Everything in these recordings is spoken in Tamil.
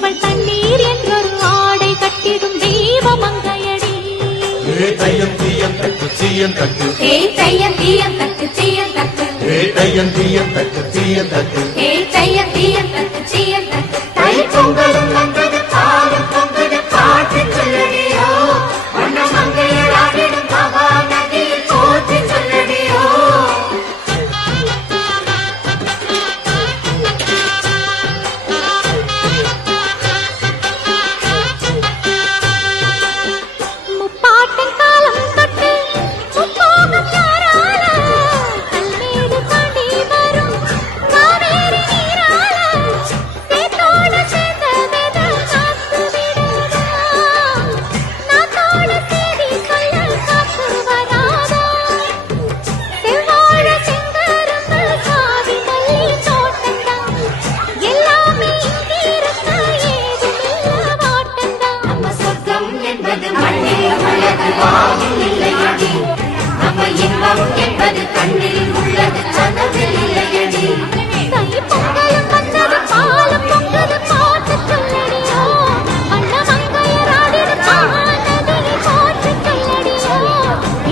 இவள் தண்ணீர் என்றொரு ஆடை கட்டிடும் தெய்வமங்கையடி. தையம் தீயம் தக்கு தீயம் தக்கு தையம் தீயம் தக்கு தீயம் தக்கு தையம் தீயம் தக்கு தீயம் தக்கு தையம் தீயம் தக்கு தீயம் தக்கு. தை பொங்கலும் வந்தது பாலும் பொங்கது பாட்டு சொல்லடியோ, வண்ண மங்கையர் ஆடிடும் பவா நதியில் போற்றி சொல்லடியோ. முப்பாட்டன் காலம் தொட்டு முப்போகம் யாரால கல்மேடு தாண்டி வரும் காவேரி நீரால சேத்தோட சேர்ந்த வேத காத்து விடுதா, நாத்தோட சேதி சொல்ல காத்து வராதா. செவ்வாழ செங்கரும்பு சாதி மல்லி தோட்டந்தான், எல்லாமே இங்கிருக்க ஏதுமில்ல வாட்டந்தான். நம்ம சொர்க்கம் என்பது மண்ணில் உள்ளது, வானில் இல்லையடி. நம்ம இன்பம் என்பது கண்ணில் உள்ளது, கனவில் இல்லையடி. தை பொங்கலும் வந்தது பாலும் பொங்கது பாட்டு சொல்லடியோ, வண்ண மங்கையர் ஆடிடும் பவா நதியில் போற்றி சொல்லடியோ.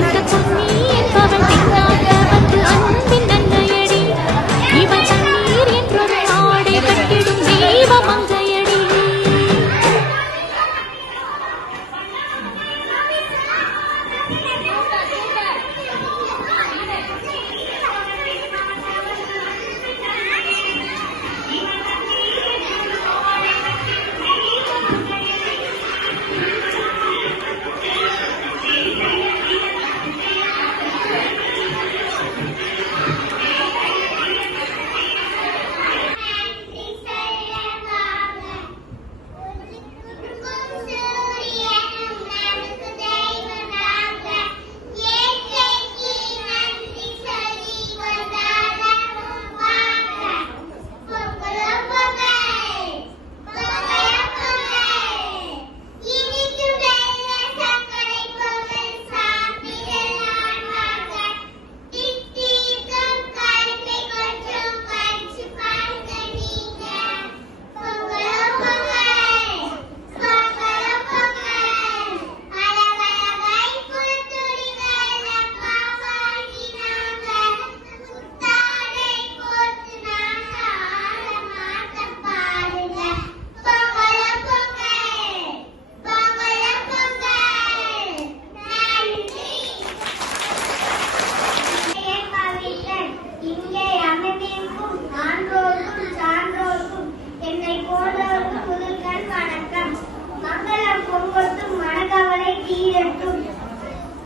இந்த பொன்னி என்பவள் பின்னாக வந்து அன்பின் நன்மையடி, இவள் தண்ணீர் என்றொரு ஆடை கட்டிடும் தெய்வமங்கையடி.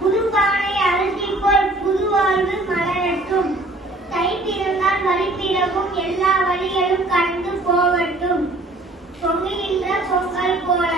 புதுப்பானை அரிசி போல் புது வாழ்வு மலரட்டும். தை பிறந்தால் வழி பிறகும், எல்லா வழிகளும் கடந்து போகட்டும். பொங்குகின்ற பொங்கல் போல